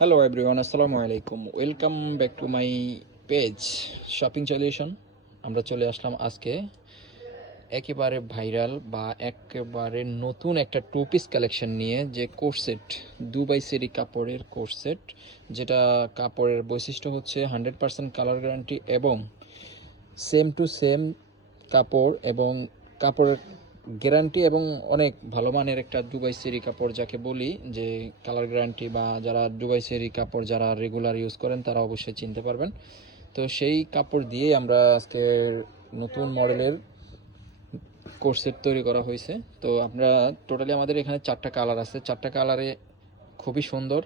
Hello everyone আসসালামু আলাইকুম welcome back to my page shopping solution আমরা চলে আসলাম আজকে একেবারে ভাইরাল বা একেবারে নতুন একটা টু পিস কালেকশন নিয়ে যে কোর্সেট দুবাই সেরি কাপড়ের কোর্সেট যেটা কাপড়ের বৈশিষ্ট্য হচ্ছে হান্ড্রেড পার্সেন্ট কালার গ্যারান্টি এবং সেম টু সেম কাপড় এবং কাপড়ের গ্যারান্টি এবং অনেক ভালো মানের একটা দুবাই সেরি কাপড় যাকে বলি, যে কালার গ্যারান্টি বা যারা দুবাই সেরি কাপড় যারা রেগুলার ইউজ করেন, তারা অবশ্যই চিনতে পারবেন। তো সেই কাপড় দিয়ে আমরা আজকে নতুন মডেলের কোর্সেট তৈরি করা হয়েছে। তো আমরা টোটালি আমাদের এখানে চারটা কালার আছে। চারটা কালারে খুবই সুন্দর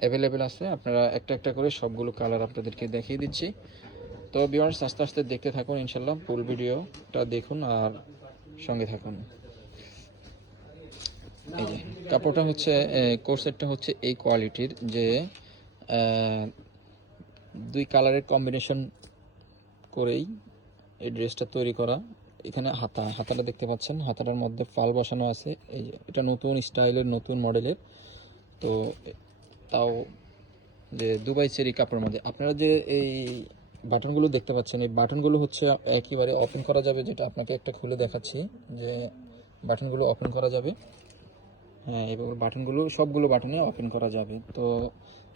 অ্যাভেলেবেল আছে। আপনারা একটা একটা করে সবগুলো কালার আপনাদেরকে দেখিয়ে দিচ্ছি। তো বিয়ার্স আস্তে আস্তে দেখতে থাকুন ইনশাল্লাহ ফুল ভিডিওটা দেখুন। আর সঙ্গে থাকুন। এই যে, কাপড়টা হচ্ছে কোর্সেটটা হচ্ছে এই কোয়ালিটির যে দুই কালারের কম্বিনেশন করেই এই ড্রেসটা তৈরি করা। এখানে হাতা, হাতাটা দেখতে পাচ্ছেন, হাতাটার মধ্যে ফাল বসানো আছে। এই যে, এটা নতুন স্টাইলের, নতুন মডেলের। তো তাও যে দুবাই চেরি কাপড়ের মধ্যে। আপনারা যে এই বাটনগুলো দেখতে পাচ্ছেন। এই বাটনগুলো হচ্ছে একেবারে ওপেন করা যাবে, যেটা আপনাকে একটা খুলে দেখাচ্ছি যে বাটনগুলো ওপেন করা যাবে। হ্যাঁ এবং বাটনগুলো, সবগুলো বাটনে ওপেন করা যাবে। তো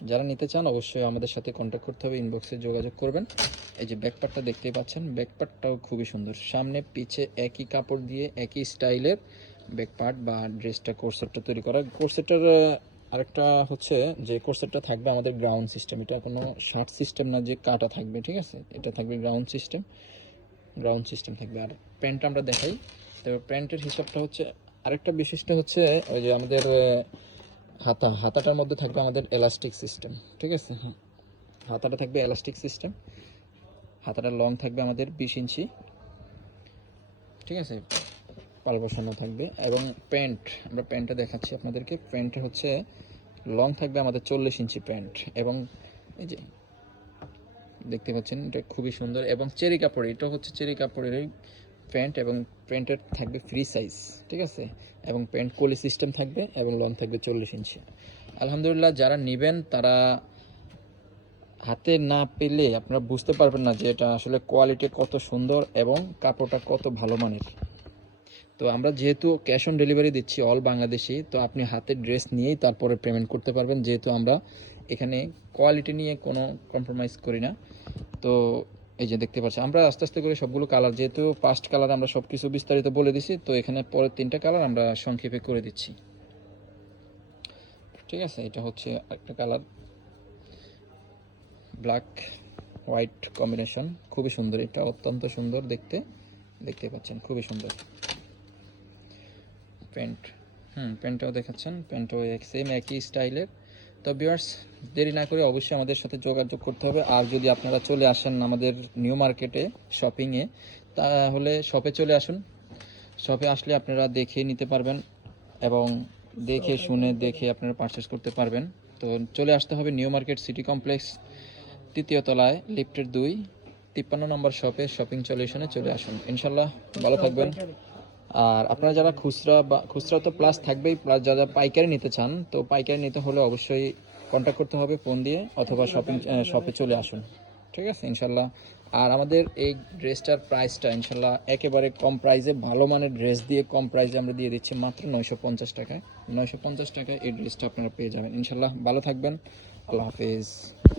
যারা নিতে চান, অবশ্যই আমাদের সাথে কন্ট্যাক্ট করতে হবে ইনবক্সে যোগাযোগ করবেন। এই যে ব্যাকপার্টটা দেখতেই পাচ্ছেন ব্যাকপার্টটাও খুবই সুন্দর। সামনে, পিছে একই কাপড় দিয়ে, একই স্টাইলের ব্যাকপার্ট বা ড্রেসটা কোর্সেটটা তৈরি করা। কোর্সেটটার আরেকটা হচ্ছে যে কোর্সেটটা থাকবে আমাদের গ্রাউন্ড সিস্টেম এটা কোনো শার্ট সিস্টেম না যে কাটা থাকবে, ঠিক আছে? এটা থাকবে গ্রাউন্ড সিস্টেম গ্রাউন্ড সিস্টেম থাকবে। আর প্যান্ট আমরা দেখাই। তবে প্যান্টের হিসাবটা হচ্ছে, আরেকটা বিশিষ্ট হচ্ছে ওই যে আমাদের হাতা। হাতাটার মধ্যে থাকবে আমাদের এলাস্টিক সিস্টেম ঠিক আছে? হাতাটা থাকবে এলাস্টিক সিস্টেম হাতাটা লং থাকবে আমাদের বিশ ইঞ্চি। ঠিক আছে? পাল বসানো থাকবে। এবং প্যান্ট আমরা প্যান্টটা দেখাচ্ছি আপনাদেরকে। প্যান্টটা হচ্ছে লং থাকবে আমাদের চল্লিশ ইঞ্চি প্যান্ট। এবং এই যে, দেখতে পাচ্ছেন, এটা খুবই সুন্দর। এবং চেরি কাপড়, এটা হচ্ছে চেরি কাপড়ের প্যান্ট এবং প্যান্টের থাকবে ফ্রি সাইজ ঠিক আছে? এবং প্যান্ট কোলি সিস্টেম থাকবে এবং লং থাকবে চল্লিশ ইঞ্চি। আলহামদুলিল্লাহ, যারা নেবেন, তারা হাতে না পেলে আপনারা বুঝতে পারবেন না যে এটা আসলে কোয়ালিটি কত সুন্দর এবং কাপড়টা কত ভালো মানের। তো আমরা যেহেতু ক্যাশ অন ডেলিভারি দিচ্ছি অল বাংলাদেশি, তো আপনি হাতে ড্রেস নিয়েই তারপরে পেমেন্ট করতে পারবেন। যেহেতু আমরা এখানে কোয়ালিটি নিয়ে কোনো কম্প্রোমাইজ করি না। তো এই যে দেখতে পাচ্ছি আমরা আস্তে আস্তে করে সবগুলো কালার যেহেতু পাস্ট কালার আমরা সব কিছু বিস্তারিত বলে দিছি, তো এখানে পরের তিনটা কালার আমরা সংক্ষেপে করে দিচ্ছি। ঠিক আছে, এটা হচ্ছে একটা কালার ব্ল্যাক হোয়াইট কম্বিনেশন খুবই সুন্দর, এটা অত্যন্ত সুন্দর দেখতে। দেখতে পাচ্ছেন, খুবই সুন্দর। প্যান্ট। হুম, প্যান্টটাও দেখাচ্ছেন। প্যান্টও এক সেম একই স্টাইলের তো বিয়ার্স দেরি না করে অবশ্যই আমাদের সাথে যোগাযোগ করতে হবে। আর যদি আপনারা চলে আসেন আমাদের নিউ মার্কেটে শপিংয়ে তাহলে শপে চলে আসুন। শপে আসলে আপনারা দেখে নিতে পারবেন এবং দেখে শুনে দেখে আপনারা পারচেস করতে পারবেন। তো চলে আসতে হবে নিউ মার্কেট সিটি কমপ্লেক্স তৃতীয় তলায় লিফটের দুই, তিপ্পান্ন নম্বর শপে শপিং সলিউশনে চলে আসুন। ইনশাল্লাহ ভালো থাকবেন। আর আপনারা যারা খুচরা বা খুচরা তো প্লাস থাকবেই প্লাস যারা পাইকারি নিতে চান, তো পাইকারি নিতে হলে অবশ্যই কন্ট্যাক্ট করতে হবে ফোন দিয়ে অথবা শপিং শপে চলে আসুন। ঠিক আছে? ইনশাল্লাহ। আর আমাদের এই ড্রেসটার প্রাইসটা ইনশাল্লাহ একেবারে কম প্রাইসে ভালো মানের ড্রেস দিয়ে কম প্রাইসে আমরা দিয়ে দিচ্ছি মাত্র নয়শো পঞ্চাশ টাকায়। নয়শো পঞ্চাশ টাকায় এই ড্রেসটা আপনারা পেয়ে যাবেন। ইনশাল্লাহ ভালো থাকবেন। আল্লাহ হাফেজ।